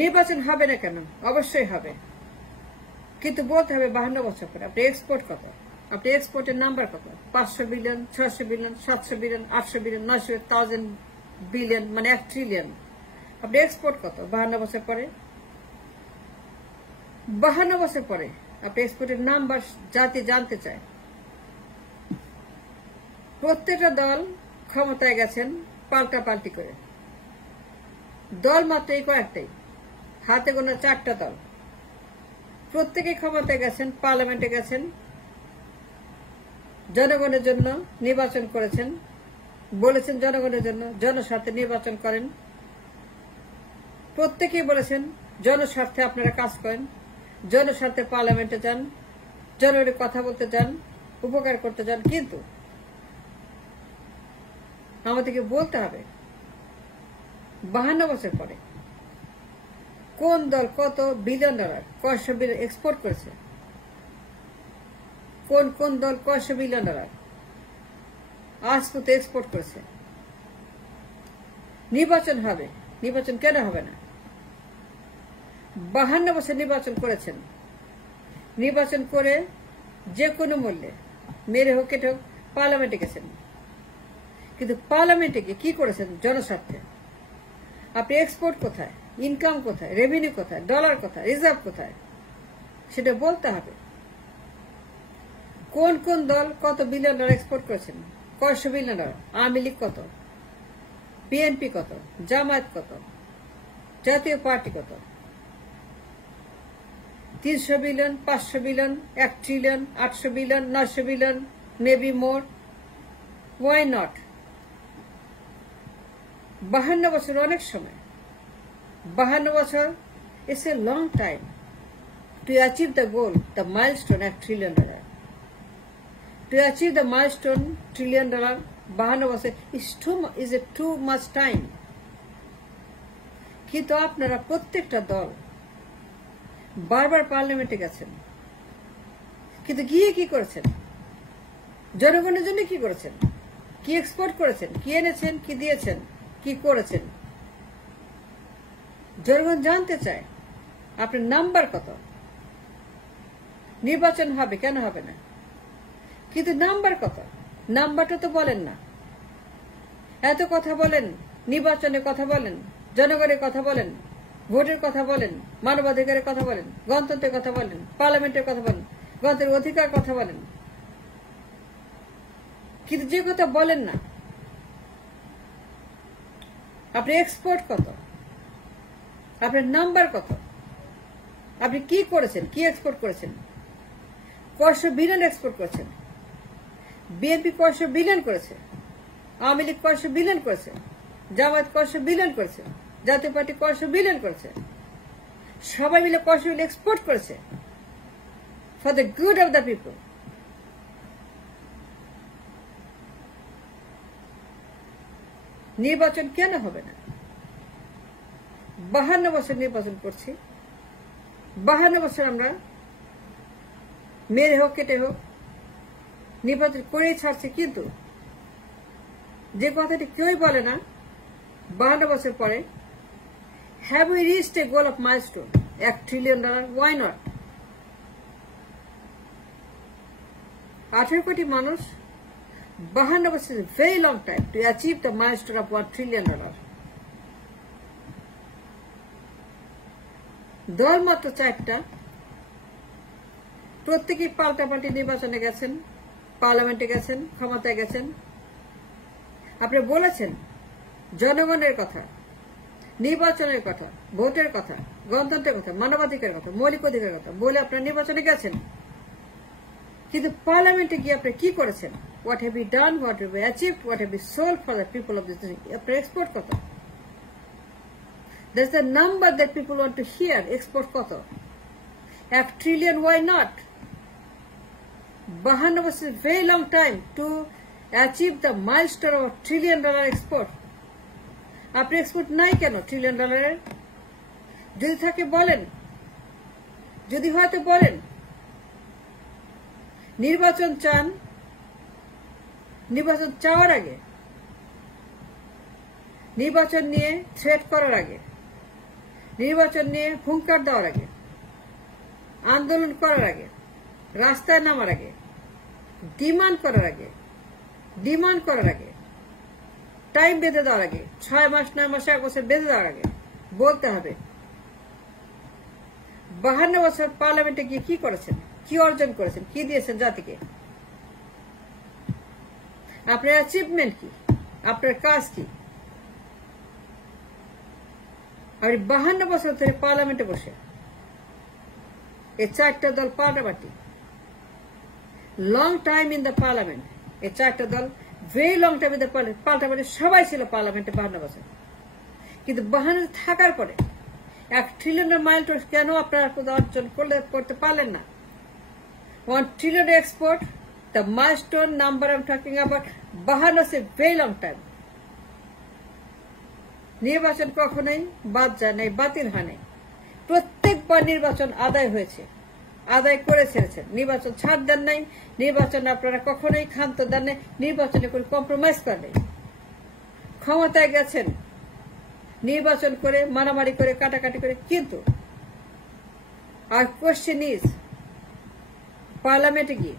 নির্বাচন হবে না কেন? অবশ্যই হবে, কিন্তু বলতে হবে 52 বছর পরে আপনি এক্সপোর্ট কত, আপনি এক্সপোর্টের নাম্বার কত, 500 billion, 600 billion, 700 billion, 800 billion, 900, 1000 billion, মানে 1 ট্রিলিয়ন। আপনি এক্সপোর্ট কত 52 বছর পরে? 52 বছর পরে আপনি এক্সপোর্টের নাম্বার জাতি জানতে চায়। প্রত্যেকটা দল ক্ষমতায় গেছেন পাল্টাপাল্টি করে। দল মাত্র এই কয়েকটাই, হাতে গোনা 4টা দল। প্রত্যেকে ক্ষমতায় গেছেন, পার্লামেন্টে গেছেন, জনগণের জন্য নির্বাচন করেছেন, বলেছেন জনগণের জন্য জনস্বার্থে নির্বাচন করেন। প্রত্যেকেই বলেছেন জনস্বার্থে আপনারা কাজ করেন, জনস্বার্থে পার্লামেন্টে যান, জনগণের কথা বলতে যান, উপকার করতে যান। কিন্তু আমাদেরকে বলতে হবে 52 বছর পরে কোন দল কত বিলিয়ন ডলার, কয়শো বিলিয়ন এক্সপোর্ট করেছে, কোন কোন দল কয়শো বিলিয়ন ডলার আজ পর্যন্ত এক্সপোর্ট করেছে। নির্বাচন হবে, নির্বাচন কেন হবে না? 52 বছর নির্বাচন করেছেন, নির্বাচন করে যে কোনো মূল্যে মেরে হোক কেটে হোক পার্লামেন্টে গেছেন, কিন্তু পার্লামেন্টে গিয়ে কি করেছেন? জনস্বার্থে। আপনি এক্সপোর্ট কোথায়, ইনকাম কোথায়, রেভিনিউ কোথায়, ডলার কোথায়, রিজার্ভ কোথায়, সেটা বলতে হবে। কোন কোন দল কত বিলিয়ন ডলার এক্সপোর্ট করেছেন, কয়শো বিলিয়ন ডলার? আওয়ামী লীগ কত, বিএনপি কত, জামায়াত কত, জাতীয় পার্টি কত? 300 billion, 500 billion, 1 trillion, 800 billion, 900 billion, maybe more. Why not? 52 বছর অনেক সময়। 52 বছর it's a long time to achieve the goal, the milestone $1 trillion. To achieve the milestone $1 trillion, 52 বছর is a too much time. কিন্তু আপনারা প্রত্যেকটা দল বারবার পার্লামেন্টে গেছেন, কিন্তু গিয়ে কি করেছেন? জনগণের জন্য কি করেছেন? কি এক্সপোর্ট করেছেন? কি এনেছেন? কি দিয়েছেন? কি করেছেন? জনগণ জানতে চায় আপনার নাম্বার কত। নির্বাচন হবে, কেন হবে না? কিন্তু নাম্বার কত? নাম্বারটা তো বলেন না। এত কথা বলেন, নির্বাচনের কথা বলেন, জনগণের কথা বলেন, ভোটের কথা বলেন, মানবাধিকারের কথা বলেন, গণতন্ত্রের কথা বলেন, পার্লামেন্টের কথা বলেন, গণতন্ত্রের অধিকার কথা বলেন, কিন্তু যে কথা বলেন না, আপনি এক্সপোর্ট কত, আপনার নাম্বার কত, আপনি কি করেছেন, কি এক্সপোর্ট করেছেন? কয়শো বিলিয়ন এক্সপোর্ট করেছেন। বিএনপি কয়শো বিলিয়ন করেছে, আওয়ামী লীগ কয়শো বিলিয়ন করেছে, জামায়াত কয়শো বিলিয়ন করেছে, জাতীয় পার্টি কয়শো বিলিয়ন করেছে, সবাই মিলে কয়শো বিলিয়ন এক্সপোর্ট করেছে for the good of the people. নির্বাচন কেন হবে না? 52 বছর নির্বাচন করছি, 52 বছর আমরা মেরে হোক কেটে হোক নির্বাচন করেই ছাড়ছে। কিন্তু যে কথাটি কেউই বলে না, 52 বছর পরে have we reached a goal of milestone $1 trillion? Why not? 18 crore মানুষ, 52 বছর is very long time to achieve the milestone of $1 trillion. দল মাত্র 4টা, প্রত্যেকেই পাল্টাপাল্টি নির্বাচনে গেছেন, পার্লামেন্টে গেছেন, ক্ষমতায় গেছেন। আপনি বলেছেন জনগণের কথা, নির্বাচনের কথা, ভোটের কথা, গণতন্ত্রের কথা, মানবাধিকারের কথা, মৌলিক অধিকারের কথা বলে আপনারা নির্বাচনে গেছেন, কিন্তু পার্লামেন্টে গিয়ে আপনি কি করেছেন? What have you done, what have you achieved, what have you sold for the people of this country? আপনার এক্সপোর্ট কত? That's the number that people want to hear. Export কত? $1 ট্রিলিয়ন। Why not? 52 বছর is very long time to achieve the milestone of $1 trillion export. আপনি export নাই কেন $1 trillion? যদি থাকে বলেন, যদি হয়তো বলেন। নির্বাচন চান, নির্বাচন চাওয়ার আগে, নির্বাচন নিয়ে থ্রেট করার আগে, নির্বাচন নিয়ে হুঙ্কার দেওয়ার আগে, আন্দোলন করার আগে, রাস্তায় নামার আগে, ডিমান্ড করার আগে, টাইম বেঁধে দেওয়ার আগে, 6 মাস 9 মাস 1 বছর বেঁধে দেওয়ার আগে বলতে হবে 52 বছর পার্লামেন্টে গিয়ে কি করেছেন, কি অর্জন করেছেন, কি দিয়েছেন জাতিকে, আপনার অ্যাচিভমেন্ট কি, আপনার কাজ কি। আপনি 52 বছর ধরে পার্লামেন্টে বসে এই 4টা দল পাল্টাপাল্টি, long time in the parliament, এই 4টা দল very long time in the পাল্টাপাল্টি, সবাই ছিল পার্লামেন্টে 52 বছর। কিন্তু 52 থাকার পরে 1 ট্রিলিয়নের মাইলস্টোন কেন আপনারা অর্জন করতে পারলেন না? 1 trillion export, the milestone number I am talking about 52 is a very long time. নির্বাচন কখনোই বাদ যায় নাই, বাতিল হয় নাই। প্রত্যেকবার নির্বাচন আদায় হয়েছে, আদায় করে ছেড়েছেন। নির্বাচন ছাড় দেন নাই, নির্বাচন আপনারা কখনোই ক্ষান্ত দেন নাই, নির্বাচনে কোনো কম্প্রোমাইজ করেন নাই। ক্ষমতায় গেছেন নির্বাচন করে, মারামারি করে, কাটাকাটি করে, কিন্তু আর কোয়েশ্চেন ইজ পার্লামেন্টে গিয়ে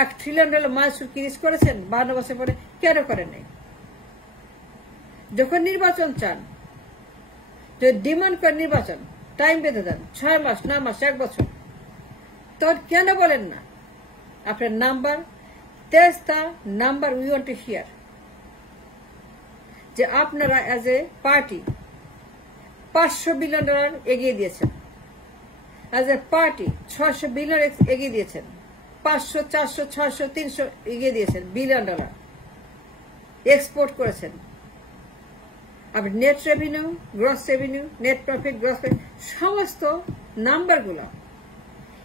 1 ট্রিলিয়ন মাইলস্টোন কি রিচ করেছেন 52 বছর পরে? কেন করেন নাই? যখন নির্বাচন চান, যদি ডিমান্ড করেন নির্বাচন, টাইম বেঁধে দেন 6 মাস 9 মাস 1 বছর, তখন কেন বলেন না আপনার number, that's the number we want to here, যে আপনারা অ্যাজ এ পার্টি $500 বিলিয়ন এগিয়ে দিয়েছেন, অ্যাজ এ পার্টি 600 বিলিয়ন এগিয়ে দিয়েছেন, 500 400 600 300 এগিয়ে দিয়েছেন $বিলিয়ন এক্সপোর্ট করেছেন। আপনি net revenue, gross revenue, net profit, gross profit, সমস্ত নাম্বারগুলো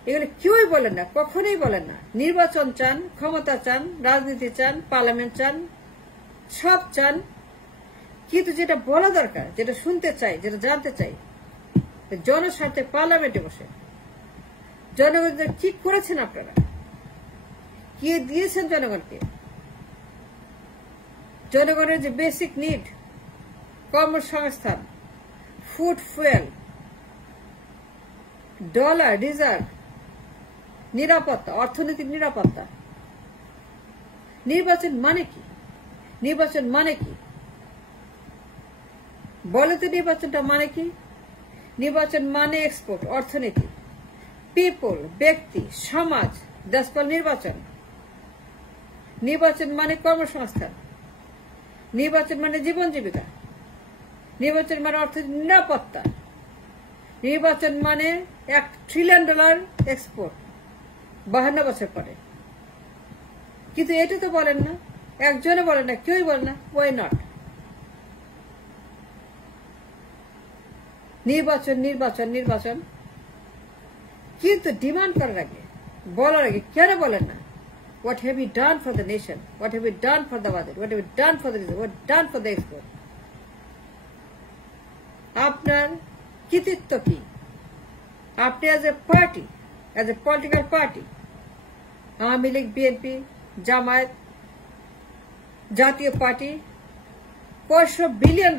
এগুলো কেউই বলেন না, কখনোই বলেন না। নির্বাচন চান, ক্ষমতা চান, রাজনীতি চান, পার্লামেন্ট চান, সব চান, কিন্তু যেটা বলা দরকার, যেটা শুনতে চাই, যেটা জানতে চাই, জনস্বার্থে পার্লামেন্টে বসে জনগণদের কি করেছেন আপনারা, কি দিয়েছেন জনগণকে। জনগণের যে বেসিক নিড, কর্মসংস্থান, ফুড, ফুয়েল, ডলার রিজার্ভ, নিরাপত্তা, অর্থনৈতিক নিরাপত্তা। নির্বাচন মানে কি? নির্বাচন মানে কি বলে তো? নির্বাচনটা মানে কি? নির্বাচন মানে এক্সপোর্ট, অর্থনীতি, পিপল, ব্যক্তি, সমাজ, দেশপাল। নির্বাচন নির্বাচন মানে কর্মসংস্থান, নির্বাচন মানে জীবন জীবিকা, নির্বাচন মানে অর্থনৈতিক নিরাপত্তা, নির্বাচন মানে $1 ট্রিলিয়ন এক্সপোর্ট 52 বছর পরে। কিন্তু এটা তো বলেন না, একজনে বলেন না, কেউই বলেন না। Why not? নির্বাচন নির্বাচন নির্বাচন, কিন্তু ডিমান্ড করার আগে, বলার আগে কেন বলেন না what have you done for the nation, what have you done for the budget, what have you done for the reserve, what done for the export? আপনার কৃতিত্ব কি? আপনি as a party, as a political party, Awami League, BNP, Jamaat, জাতীয় party $500 billion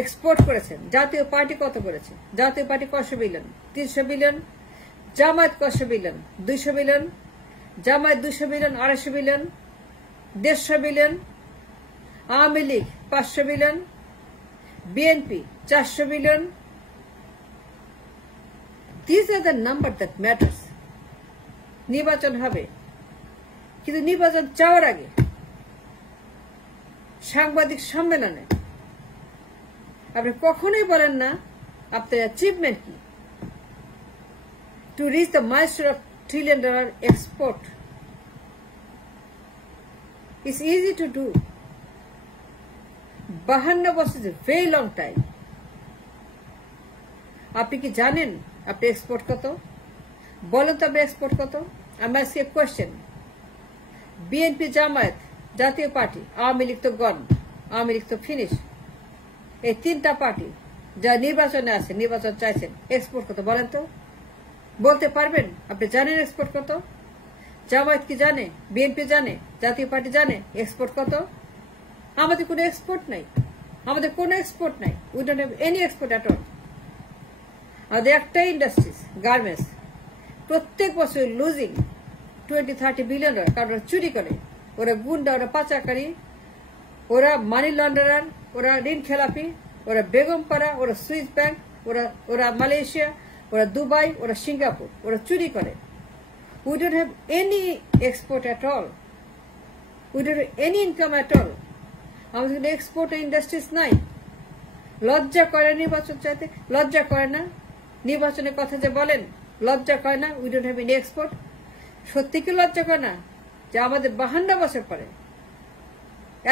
export করেছেন। জাতীয় পার্টি কত করেছে? জাতীয় party $500 billion, 300 billion, Jamaat $500 billion, 200 billion, Jamaat 200 billion, 250 billion, 150 billion, Awami League 500 billion, BNP 400 billion. These are the numbers that matters. নির্বাচন হবে, কিন্তু নির্বাচন চাওয়ার আগে সাংবাদিক সম্মেলনে আপনি কখনোই বলেন না আপনার অ্যাচিভমেন্ট কি, to reach the milestone of $1 trillion export. It's easy to do. 52 বছর is a very long time. আপনি কি জানেন আপনি এক্সপোর্ট কত? বলেন তো আপনি এক্সপোর্ট কত? আমি আজকে কোয়েশ্চেন। বিএনপি, জামায়াত, জাতীয় পার্টি, আওয়ামী লীগ তো গন, আওয়ামী লীগ তো ফিনিশ, এই 3টা পার্টি যা নির্বাচনে আছে, নির্বাচন চাইছেন, এক্সপোর্ট কত বলেন তো? বলতে পারবেন? আপনি জানেন এক্সপোর্ট কত? জামায়াত কি জানে? বিএনপি জানে? জাতীয় পার্টি জানে এক্সপোর্ট কত? আমাদের কোনো এক্সপোর্ট নাই, আমাদের কোনো এক্সপোর্ট নাই। We don't have any export at all. আমাদের একটাই ইন্ডাস্ট্রিজ গার্মেন্টস, প্রত্যেক বছর লুজিং 20-30 বিলিয়ন হয়, কারণ ওরা চুরি করে, ওরা গুন্ডা, ওরা পাচারকারী, ওরা মানি লন্ডারার, ওরা ঋণ খেলাপি, ওরা বেগমপাড়া, ওরা সুইস ব্যাংক, ওরা মালয়েশিয়া, ওরা দুবাই, ওরা সিঙ্গাপুর, ওরা চুরি করে। We don't have any export at all. We don't have any income at all. আমাদের কিন্তু এক্সপোর্ট ইন্ডাস্ট্রিজ নাই। লজ্জা করে নির্বাচন চাইতে, লজ্জা করে না নির্বাচনের কথা যে বলেন, লজ্জা করে না। We don't have any export. সত্যি কি লজ্জা করে না যে আমাদের 52 বছর পরে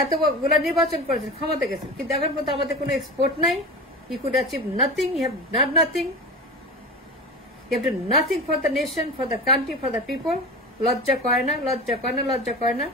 এতগুলা নির্বাচন করেছেন, ক্ষমতা গেছেন, কিন্তু এখন পর্যন্ত আমাদের কোনো এক্সপোর্ট নাই। You could achieve nothing, you have done nothing, you have done nothing for the nation, for the country, for the people. লজ্জা করে না, লজ্জা করে না, লজ্জা করে না।